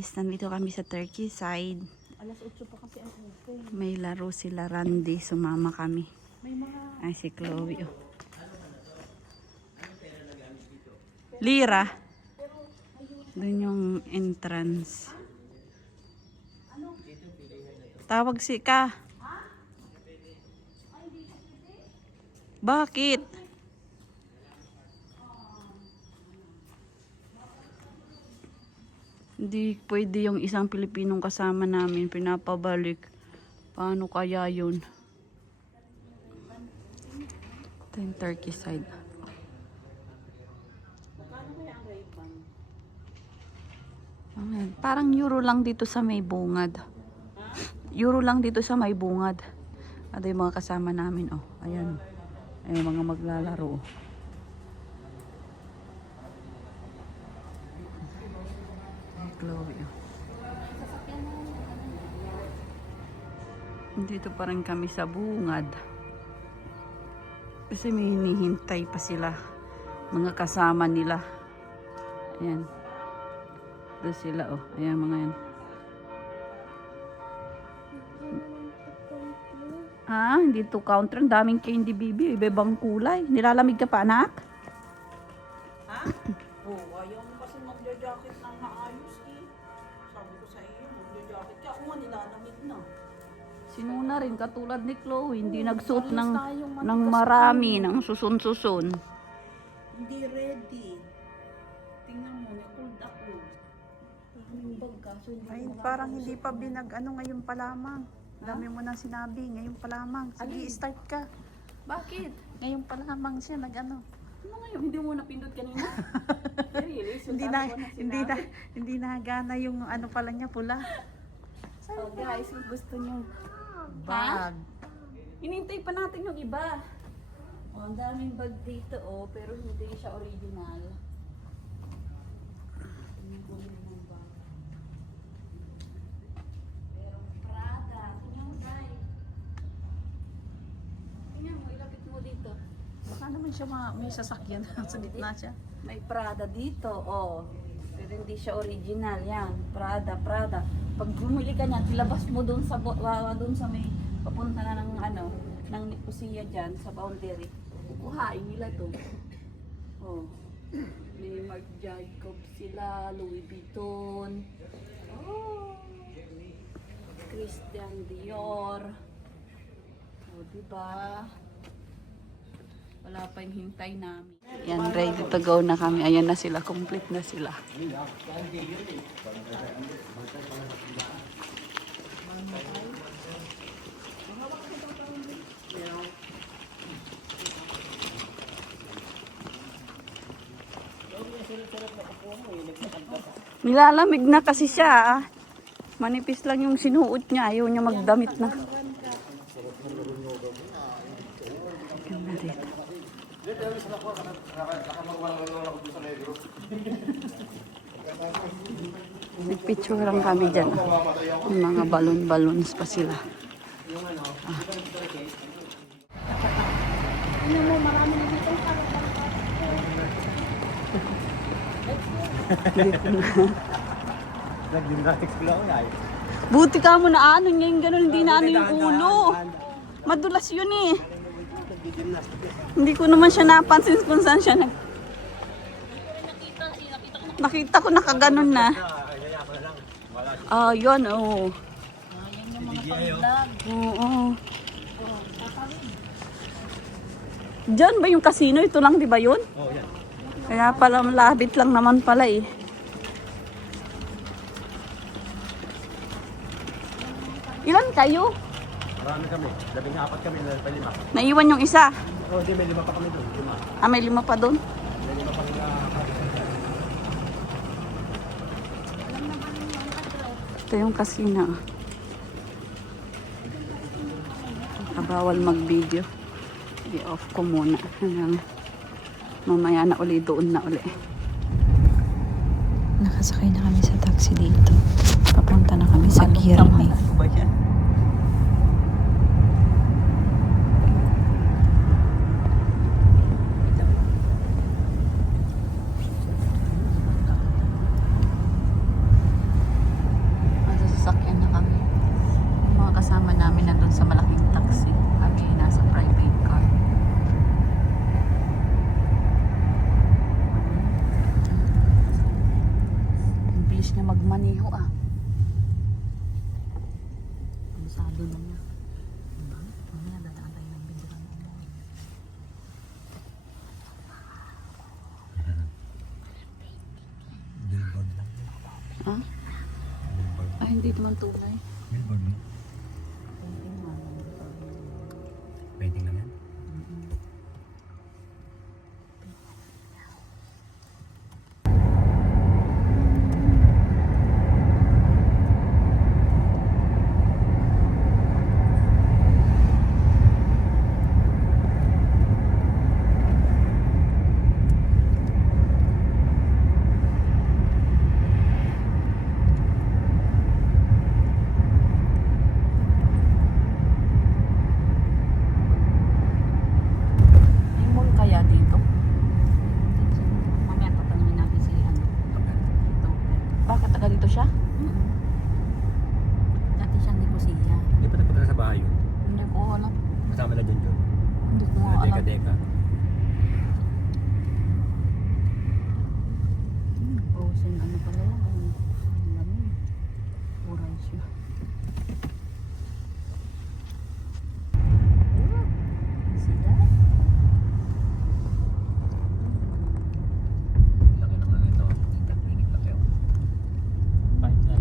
guys, nandito kami sa Turkey side. Alas 8 pa kasi ang open. May laro sila Randy, sumama kami. May mga... Ay, si Chloe. Oh. Lira. Doon yung entrance. Tawag si ka. Bakit? Hindi pwede yung isang Pilipinong kasama namin pinapabalik. Paano kaya yun? Ito yung Turkey side. Magkano kaya ang Ray-Ban? Parang euro lang dito sa may bungad. Euro lang dito sa may bungad. At yung mga kasama namin, oh. Ayan. Ayan mga maglalaro. Chloe, oh. Dito pa rin kami sa bungad. Kasi may hinihintay pa sila. Mga kasama nila. Ayan. Doon sila, oh. Ayan mga yan. Ah, hindi to counter. Ang daming candy baby. Iba-ibang kulay. Nilalamig ka pa, anak? Ha? Oo, ayaw mo kasi magja-jacket ng maayos eh. Sabi ko sa iyo, magja-jacket ka. Oo, nilalamig na. Sinuna rin, katulad ni Chloe. Hindi nagsuot ng marami, ng susun-susun. Hindi ready. Tingnan mo, na-cold ako. Yung bag kaso hindi Ay, ko parang hindi pa binag-ano ngayon pa lamang. Dami mo nang sinabi, ngayon pa lamang. Sige, start ka. Bakit? Ngayon pa lamang siya nag-ano. Ano ngayon? Hindi mo napindot kanina? Really? So, Hindi na gana yung ano pala niya pula. Oh, guys, kung gusto niyo. Bag. Hinintay pa natin yung iba. Oh, ang daming bag dito, oh, pero hindi siya original. Pero Prada, tingnan mo, guys. Tingnan mo, ilapit mo dito. Baka naman siya may sasakyan sa gitna siya. May Prada dito, oh. Pero hindi siya original, yan. Prada, Prada. Pag bumili ka niyan, ilabas mo doon sa doon sa may papunta na ng ano, ng Nicosia diyan sa boundary. Kukuhain nila 'to. Oh. May Marc Jacobs sila, Louis Vuitton. Oh. Christian Dior. Oh, diba? Wala pa yung hintay namin. Yan, ready to go na kami. Ayan na sila, complete na sila. Nilalamig na kasi siya. Manipis lang yung sinuot niya. Ayaw niya magdamit na. Ganda dito. Nagpicture lang kami dyan. Yung mga balon-balons pa sila. Nag-gymnastics ko lang ay. Buti ka mo na ano niya yung gano'n, hindi na ano yung ulo. Madulas yun eh. Hindi ko naman siya napansin kung saan siya nag... Nakita ko nakaganon na. Ah, yun, oo. Oo. Diyan ba yung casino? Ito lang, di ba yun? Oh, yan. Kaya pala malapit lang naman pala eh. Ilan kayo? Marami kami. 14 kami, pa 5. Naiwan yung isa. Oh, di may 5 pa kami doon. 5. Ah, may 5 pa doon. May 5 pa kami na. Ito yung casino. Bawal mag-video. I-off ko muna. Mamaya na uli, doon na uli. Nakasakay na kami sa taxi dito. Papunta na kami sa Girme. maneho ah. Ang sabi na niya. Mamaya dadaan tayo ng binduran mo. Billboard lang. Ha? Ay, hindi naman tunay. Billboard mo. Painting lang yan. May mall kaya dito? Mamaya tatanungin natin si ano. Dito. Bakit taga dito siya? Dati siya ni Kusiya. Hindi pa nagpunta sa bahay yun. Hindi ko alam. Kasama na John John. Hindi ko nga alam. Deka-deka. Frozen ano pala yan. Ang lamig. Oral siya. Sila. Laki ng ano ito. Interclinic laki ako. Kahit na.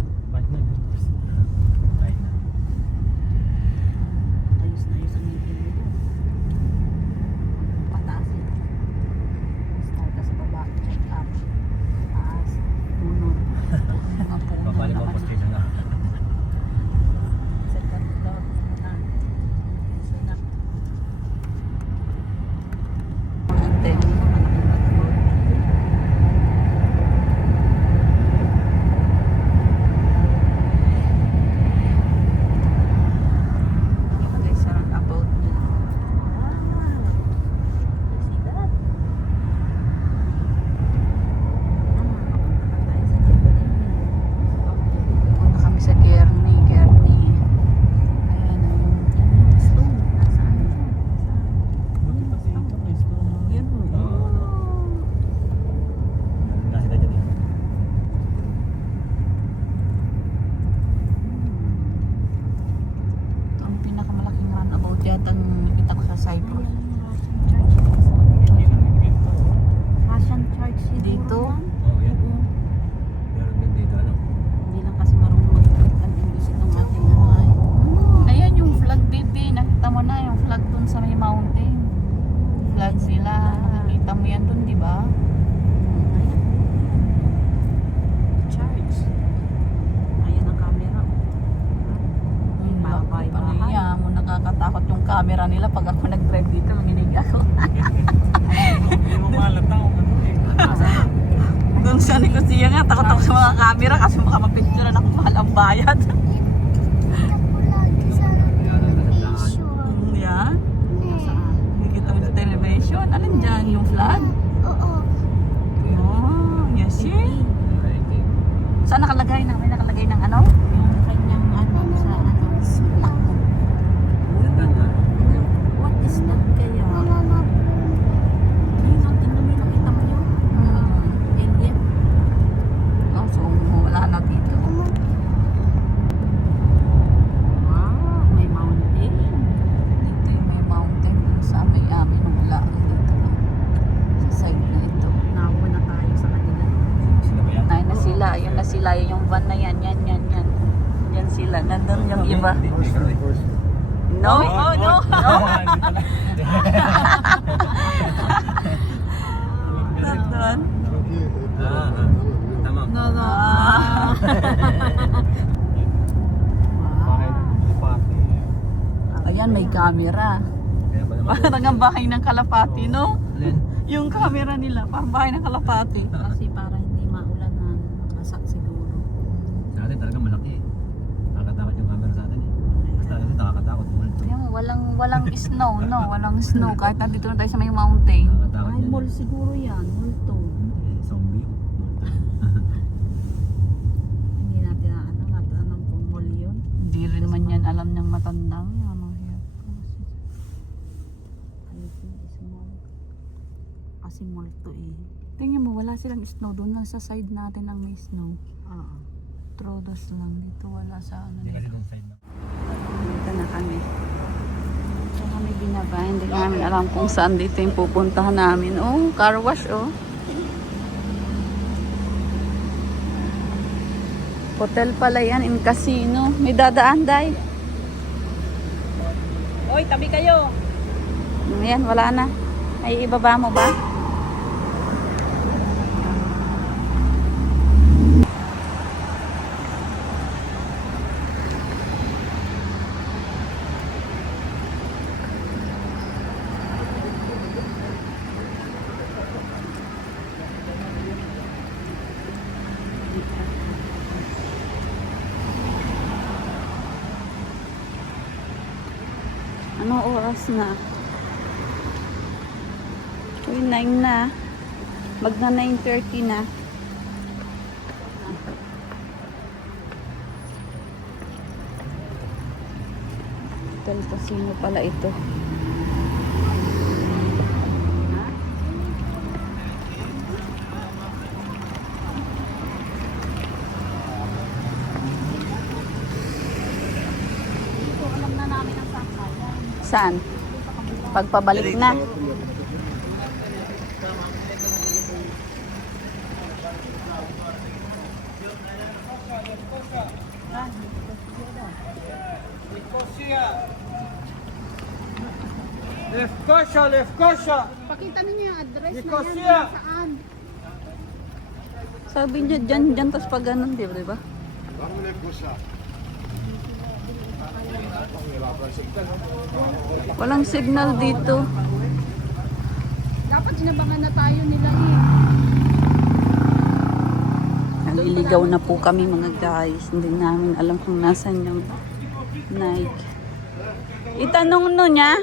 Ayos na ayos ang ngipin nito. Pataas eh. Start ka sa baba. Check up. Taas. Puno. Mga puno Papalik mo naman. po station na. Second floor. Yan. Isa na. Ate. Ito sa about niya. Punta kami sa Kearney. Kearney. Ayan ang yan o. Nasa na dyan eh. Ang pinakamalaking runabout yata nakita ko sa Cyprus. Russian church Dito? Oo, yan. Meron din dito ano. Hindi lang kasi marunong mag-English itong ating ano ay. Ayan yung flag, baby. Nakita mo na yung flag dun sa may mountain. Flag sila. Nakikita mo yan dun, di ba? Church. Ayan ang camera. Yung bahay. Paniya mo, nakakatakot yung camera nila pag ako nag-drive dito. Manginig ako. Hindi mo malata kung ano eh. Dun sa Nicosia nga, takot ako sa mga camera kasi baka mapicturean ako mahal ang bayad. Yan. Saan? Nakikita mo sa television. Alin dyan? Yung flag? Oh, yes eh. Saan nakalagay na? May nakalagay ng ano? Yung kanyang ano sa ano. Ganda nga. What is that kaya? Ayun ang tingnan mo, nakita mo yun? Alien. Oh, so wala na dito. Wow, may mountain. Dito yung may mountain dun sa may amin ng wala dito lang. Sa side na ito. Nawa na tayo sa kanila. Sila ba yan? Ay na sila, yun na sila, yung van na yan, yan. Yan sila, nandun yung iba. Hindi ka rin. No, oh, no. Nandun. Tama. Ah. Ayan, may camera. Kaya ba naman? Parang ang bahay ng kalapati, no? Alin? Yung camera nila, parang bahay ng kalapati. Kasi para hindi maulanan, makasak siguro. Sa atin talaga malaki eh. Nakakatakot yung camera sa atin eh. Basta atin nakakatakot. Multo. Ayan, walang snow, no? Walang snow. Kahit nandito na tayo sa may mountain. Nakakatakot Ay, yan. mall siguro yan, multo. Zombie yun. Hindi natin ano, natanong kung mall yun. Hindi rin man yan alam niyang matandang. Ano yan? I think is mall. Kasi multo eh. Tingnan mo, wala silang snow. Doon lang sa side natin ang may snow. Oo. Trodos lang dito. Wala sa ano Hindi kasi dito. nung side na. Dito na kami. Dito kami binaba. Hindi namin alam kung saan dito yung pupuntahan namin. Oh, car wash oh. Hotel pala yan in casino. May dadaan, Day. Hoy, tabi kayo. Ayan, wala na. Ay, ibaba mo ba? Anong oras na? Uy, 9 na. Magna 9:30 na. Hotel Casino pala ito. Saan? Pagpabalik na. Pakita ninyo yung address na Nicosia! yan. Saan? Sabi niya dyan, tapos pag ganun, di ba? Walang signal dito. Dapat sinabangan na tayo nila eh. Naliligaw na po kami mga guys. Hindi namin alam kung nasan yung Nike. Itanong no niya.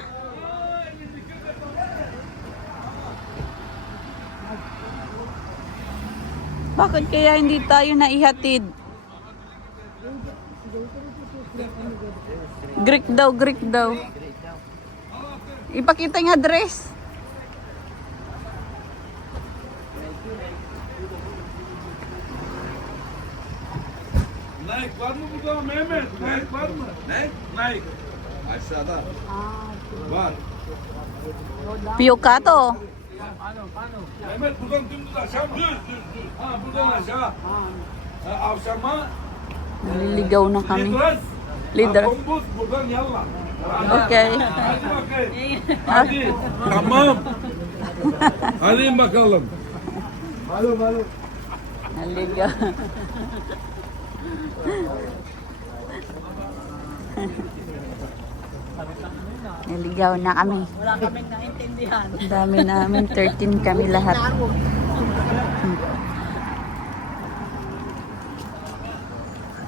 Bakit kaya hindi tayo naihatid? Greek daw, Greek daw. Ipakita yung address. Nike var mı burada Mehmet? Nike var mı? Nike. Aşağıda. Var. Piukato. Mehmet buradan dümdüz aşağı mı? Düz. Ha buradan aşağı. Ha, avşama. Naliligaw na kami. Lidras. Leader. Ha, Tombuz buradan yalla. Okay. Hadi bakayım. Hadi. Tamam. Hadi bakalım. Naligaw. Naligaw na kami. Wala kaming naintindihan. Ang dami namin, 13 kami lahat.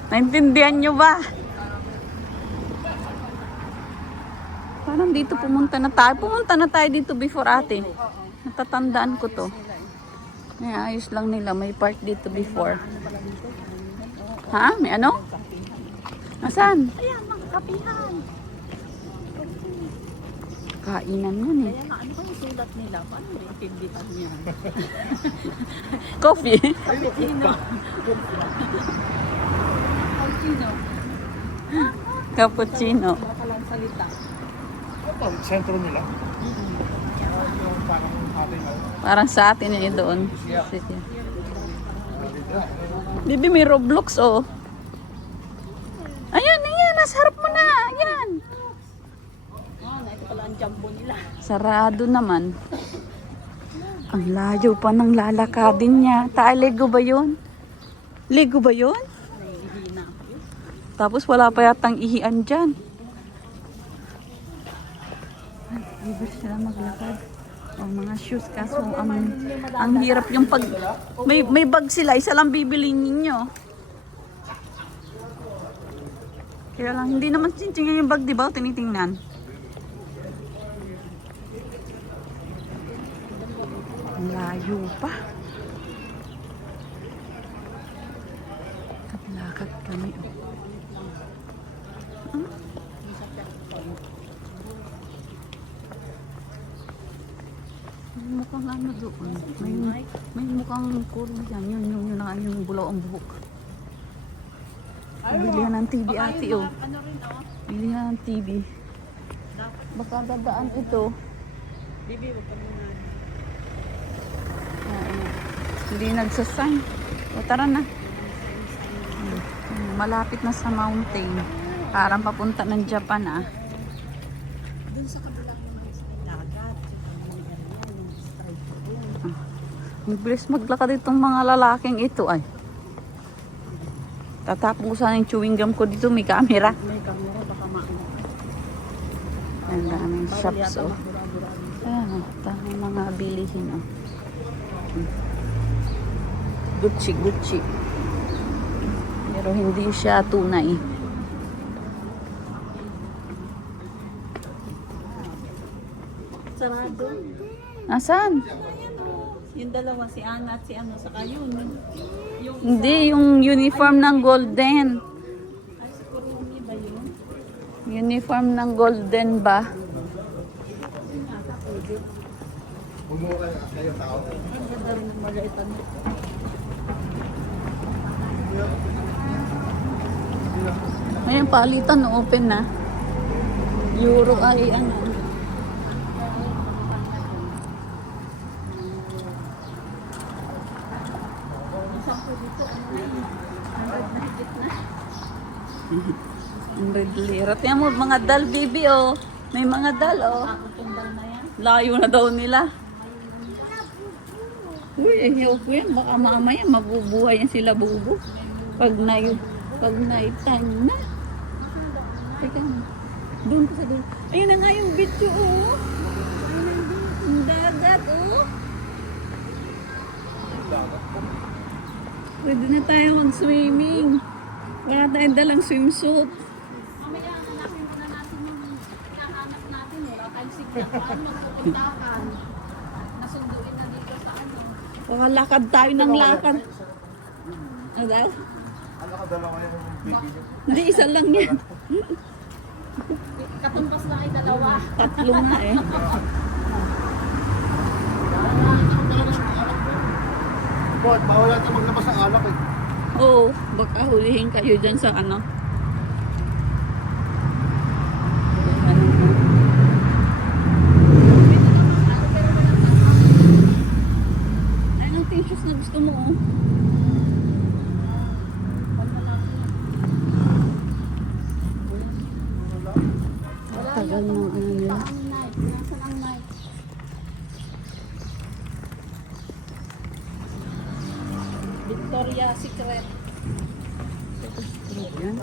Naintindihan nyo ba? Parang dito pumunta na tayo. Pumunta na tayo dito before ate. Natatandaan ko to. May ayos lang nila. May park dito before. Ha? May ano? Nasaan? Ayan, mga kapihan. Kainan yan eh. Kaya nga, ano ba yung sulat nila? Paano naintindihan niya? Coffee. Cappuccino. Cappuccino. Cappuccino. Baka lang salita. Parang sa atin yun doon. Sige. Bibi, may Roblox oh. Ayan, ayan. Nasa harap mo na. Ayan. Ah, ito pala ang jumbo nila. Sarado naman. Ang layo pa ng lalakadin niya. Lego ba yun? Lego ba yun? Nahihina ako. Tapos wala pa yatang ihian dyan. Bibir sila maglakad. O mga shoes kaso ang hirap yung pag may bag sila, isa lang bibilin ninyo. Kaya lang hindi naman chinchin yung bag, di ba? Tinitingnan. Ang layo pa. Lakad kami. May mukhang ano doon. May mukhang kulo yan. Yun, yung bulaw ang buhok. Bilihan ng TV ate oh. Bilihan ng TV. Baka dadaan ito. Bibi, wag ka muna. Oo. Hindi nagsasign. O tara na. Malapit na sa mountain. Parang papunta ng Japan ah. Doon sa kabila yung may dagat. Yung strike ko doon. Ang bilis maglakad itong mga lalaking ito ay. Tatapon ko sana yung chewing gum ko dito. May camera. May kamera, baka maano. Ang daming shops oh. Bura-bura. Ayan oh. Daming mga bilihin oh. Gucci, Gucci. Pero hindi siya tunay. Sarado. Nasaan? Yung dalawa, si Ana at si ano, saka yun. Yung Hindi, yung uniform ng Golden. ay, si Kurumi ba yun? Uniform ng Golden ba? Ang ganda rin ng magaitan. Ngayon palitan no, open na. Euro ay ano. Ang red lira. Tingnan mo, mga dal, baby, oh. May mga dal, oh. Layo na daw nila. Uy, ayaw ko yan. Baka mamaya mabubuhay yan sila bubo. Pag night time na. Teka na. Doon ka sa doon. Ayun na nga yung beach, oh. Ang dagat, oh. Pwede na tayo mag-swimming. Wala tayong dalang swimsuit. Mamaya, hanapin muna natin yung hinahanap natin eh. Wala tayong signal paano magpupuntahan. Nasunduin na dito sa ano. Baka lakad tayo ng lakad. Ano daw? Hindi, isa lang yan. Katumbas lang ay dalawa. Tatlo nga eh. Bot, bawal natin maglabas ng alak eh. Oo, baka hulihin kayo dyan sa ano. Anong tissues na gusto mo oh? Tagal ng ano nila. Ang night. Nasaan ang night? Victoria Secret.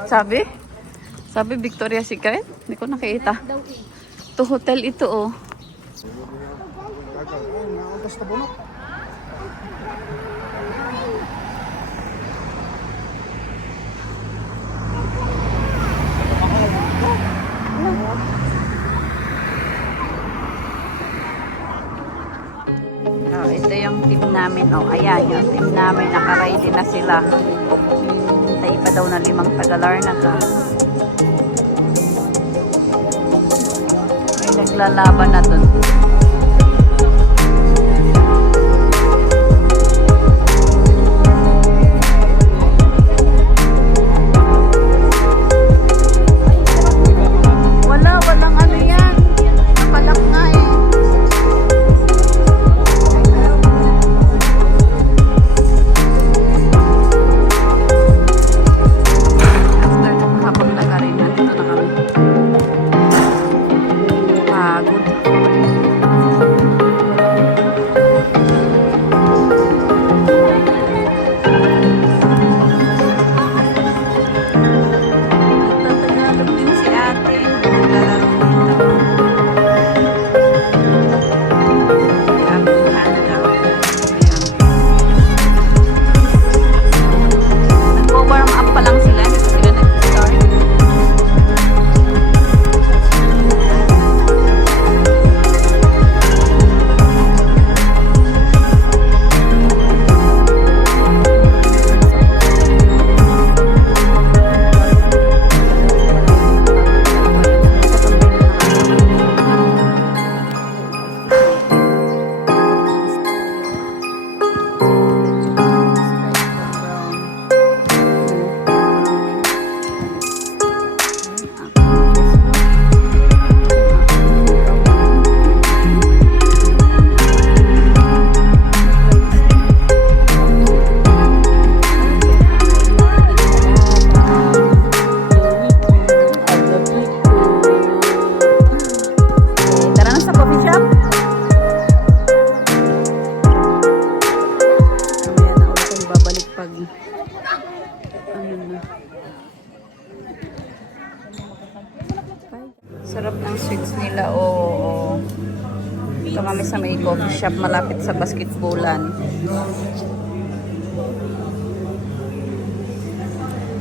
Sabi? Sabi Victoria's Secret? Hindi ko nakita. Daw eh. Ito hotel ito oh. Basta bunok. Oh, ito yung team namin. Oh, ayan yung team namin. Naka-ready na sila. Hintay pa daw na 5 taga-Larnaca. May naglalaban na dun. Walang ano yan. Nakalak nga eh. After ng hapon na rin, nandito na kami. Pagod. Nagtatagalog din si ate. Naglalaro dito. Abuhan daw. Ayan. Nagwo-warm up pa lang sila. Hindi pa sila nag-start. sila, oo. Ito kami sa may coffee shop malapit sa basketballan.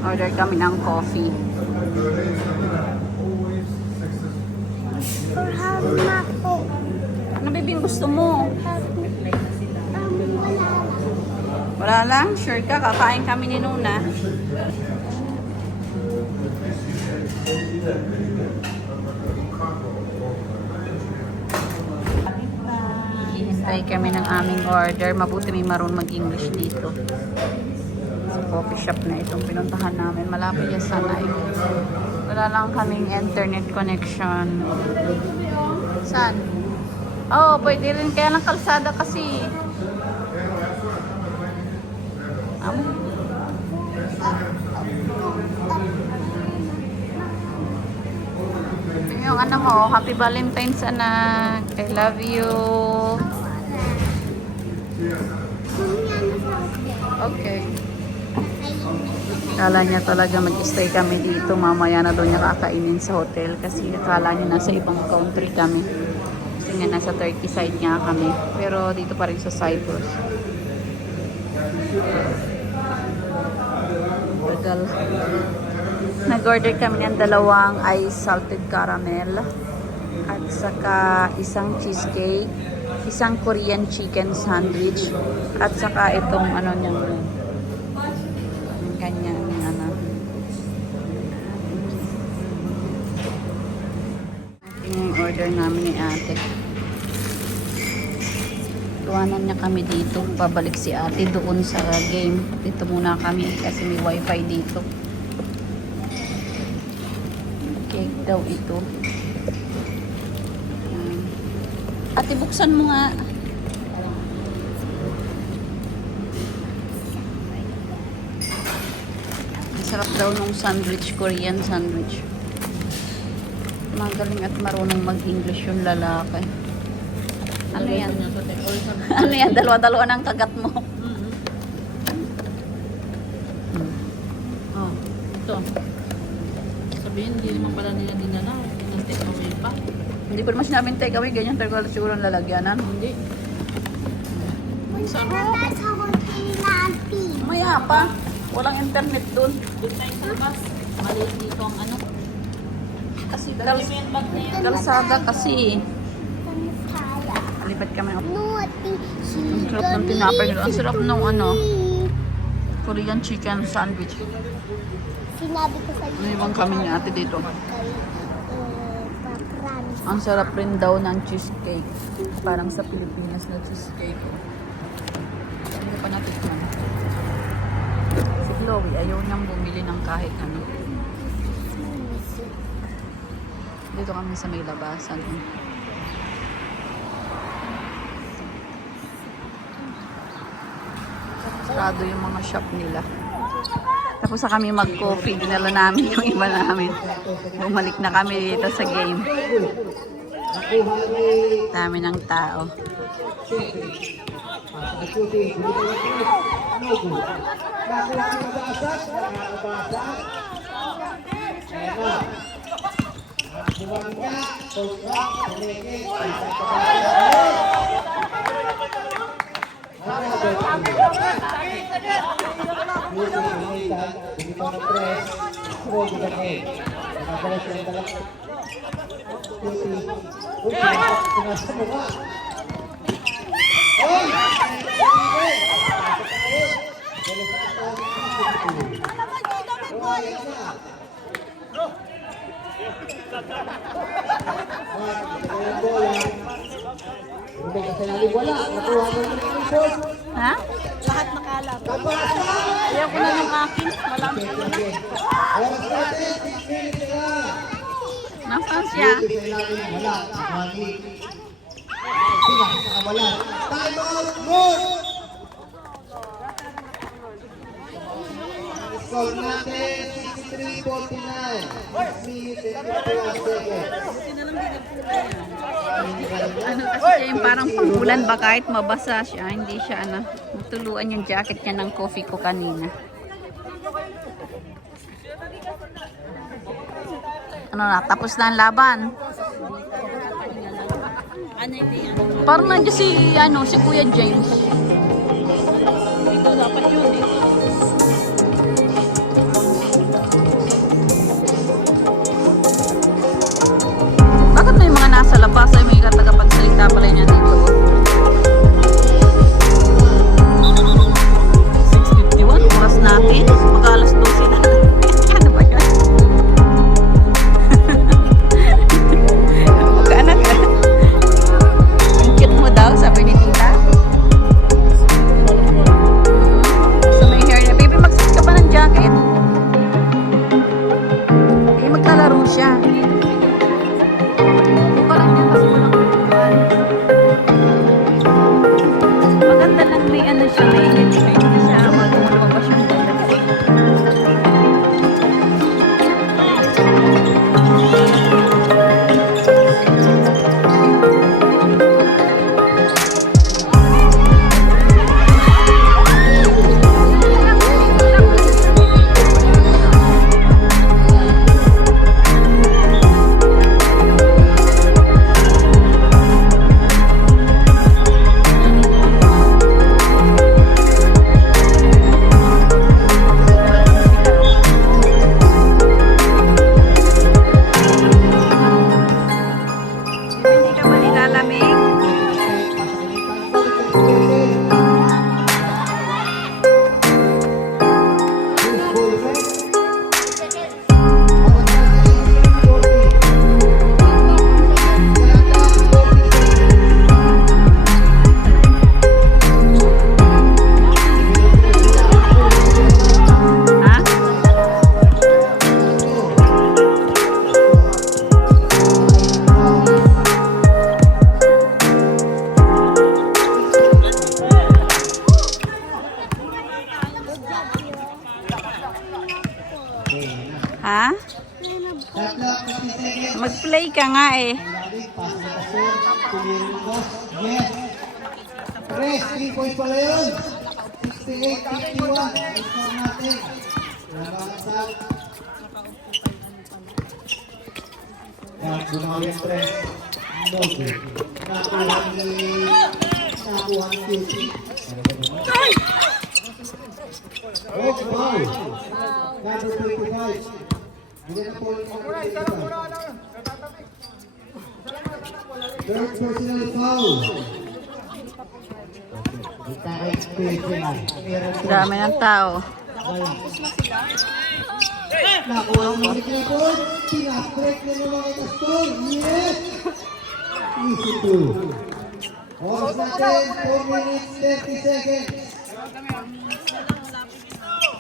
Order kami ng coffee. Ano bibing gusto mo? Wala lang? Sure ka? Kakain kami ni Nuna. Hintay kami ng aming order. Mabuti may marunong mag-English dito. Sa coffee shop na itong pinuntahan namin. Malapit yung Sanay. Wala lang kaming internet connection. Saan? Oo, pwede rin. Kaya lang kalsada kasi. Yung ano mo, Happy Valentine's anak. I love you. Okay. Kala niya talaga mag-stay kami dito. Mamaya na doon niya kakainin sa hotel kasi akala niya nasa ibang country kami. Kasi nga nasa Turkey side nga kami. Pero dito pa rin sa Cyprus. Nag-order kami ng 2 ice salted caramel at saka isang cheesecake, isang Korean chicken sandwich at saka itong ano niyang kanyang ano. Ito yung order namin ni ate. Tuwanan niya kami dito. Pabalik si ate doon sa game. Dito muna kami kasi may wifi dito. Cake daw ito. Ate, buksan mo nga. Masarap daw nung sandwich, Korean sandwich. Magaling at marunong mag-English yung lalaki. Ano yan? Ano yan? Dalawa-dalawa ng kagat mo. Oh, ito. Sabihin, hindi naman pala nila dinala. Tinastik away pa. Hindi ko naman sinabing take away. Ganyan talaga siguro ang lalagyanan. Hindi. Ang sarap. Maya pa. Walang internet dun. Doon tayo sa labas. Maliit dito ang ano. Kasi Cement bag na yan. kalsada kasi. Lipat kami. Ang sarap ng tinapay nila. Ang sarap ng ano. Korean chicken sandwich. Sinabi ko sa iyo. Iniwan kami ni ate dito. Ang sarap rin daw ng cheesecake. Parang sa Pilipinas na cheesecake. Hindi pa natikman. Si Chloe, ayaw niyang bumili ng kahit ano. Dito kami sa may labasan. Sarado yung mga shop nila. Tapos sa kami mag-coffee, dinala namin yung iba namin. Bumalik na kami dito sa game. Dami ng tao. Ha? Lahat nakalat. Ayaw ko na ng akin. Walang nasaan siya? Score natin, 63-49. Ano kasi siya yung parang pangulan ba kahit mabasa siya. Hindi siya ano. Matuluan yung jacket niya ng coffee ko kanina. Ano na, tapos na ang laban. Ano hindi ano? Parang nandiyan si Kuya James. Dito dapat yun dito. Bakit may mga nasa labas ay may tagapagsalita pala niya dito? 6:51, oras natin. Mag-alas 12 na. Ano ba yan? Mag-anak ka. Ang cute mo daw, sabi ni tita. So may hair niya. Baby, mag-set ka pa ng jacket? Eh, maglalaro siya. Maganda lang may ano siya, may headset. Hindi siya lumabas yung dalag. Hindi ka ba nilalamig? Ha? Ha? Mag-play ka nga eh. Yes. Press, 3 points pala yun. 68-51. Score natin. Labanan. Yan, bumawi ang press. Noble. Nakuha ni QC. Oh, foul. Number 25. Hindi na po yung third personal foul. Nagkaka-expression. Dami ng tao. Nakuha mo ni Clifford. Pinastrek na naman ang score. Yes! Easy to. Oras natin, 4 minutes, 30 seconds.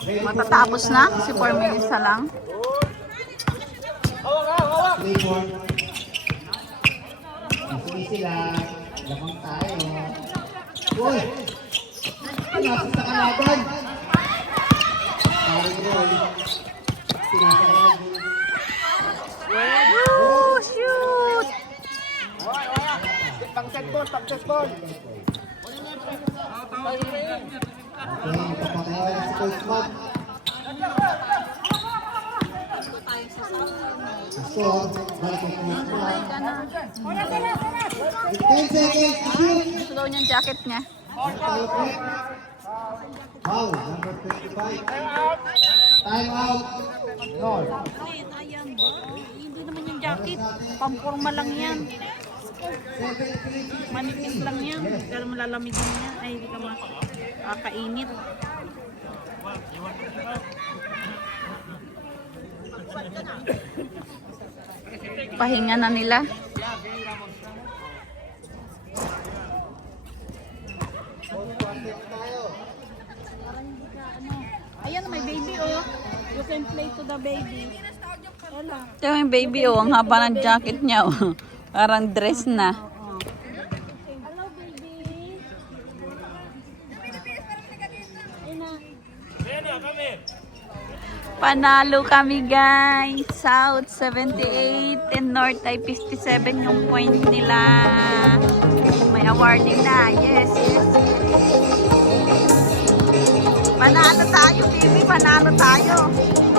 Matatapos na. Si 4 minutes na lang. Clifford. Easy lang. Lamang tayo. Uy! Pinasok sa kalaban. Paring Roy. Pinasok na lang. Oh, shoot! Okay, papakawa na si Coach Matt. Score, balik ang Coach Matt. 10 seconds, shoot! Gusto daw niya yung jacket niya. Foul, number 25. Time out. North. Hindi naman yung jacket. Pampurma lang yan. Manipis lang yan. Pero malalamigin niya. Ay, hindi ka makakainit. Pahinga na nila. Ayan, may baby oh. You can play to the baby. Wala. Ito yung baby oh, ang haba ng jacket niya oh. Parang dress na. Hello, baby. Panalo kami guys. South 78 and North ay 57 yung point nila. May awarding na. Yes, yes. Panalo tayo, baby. Panalo tayo.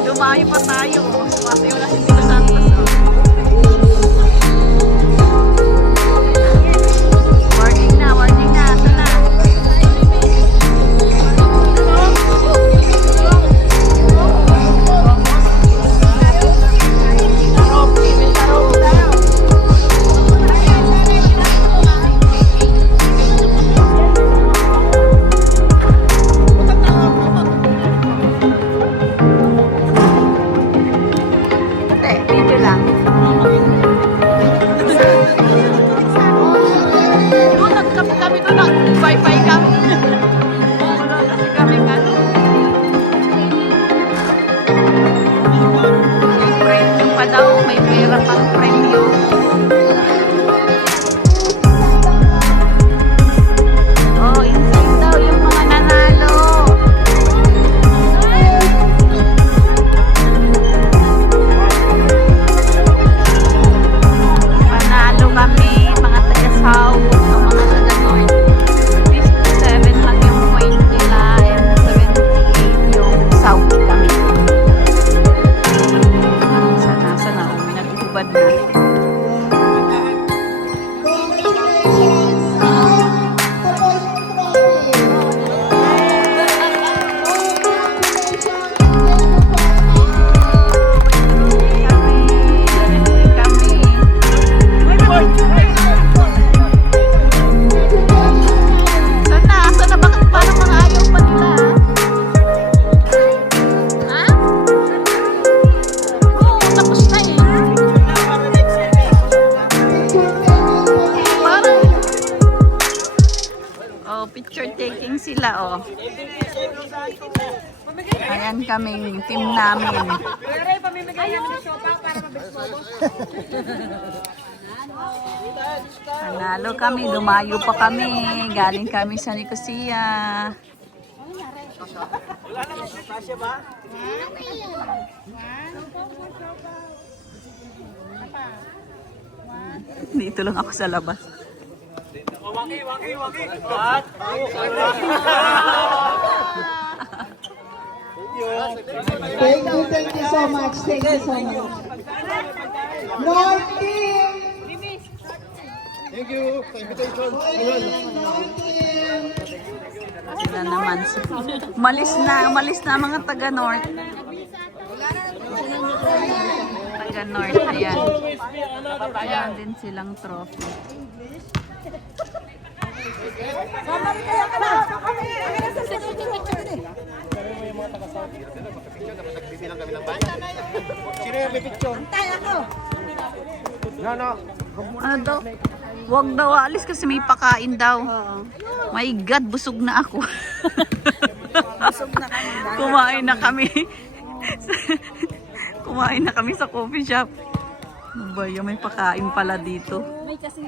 Lumayo pa tayo. Sumasayo na si Tito Santos. Oh. Yes. Ayan kaming team namin. Panalo kami, dumayo pa kami. Galing kami sa Nicosia. Dito lang ako sa labas. Thank you so much. Thank you so much. North Team! Thank you. Invitation. North Team! Sila naman. Umalis na mga taga-North. Taga-North, ayan. Ayan din silang trophy. Ano daw? Huwag daw alis kasi may pakain daw. My God, busog na ako. Kumain na kami. Kumain na kami sa coffee shop. Ano ba yun? May pakain pala dito. Si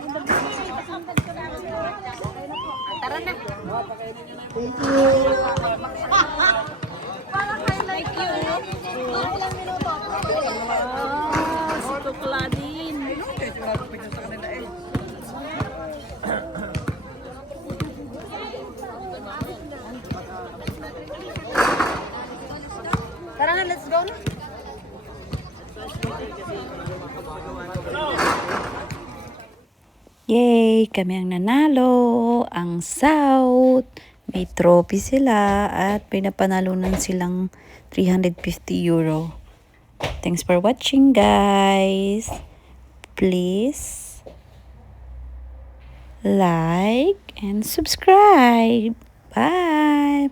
Tukladin. Tara na, let's go na. Yay! Kami ang nanalo. Ang South. May trophy sila at pinapanalunan silang 350 euro. Thanks for watching, guys. Please like and subscribe. Bye!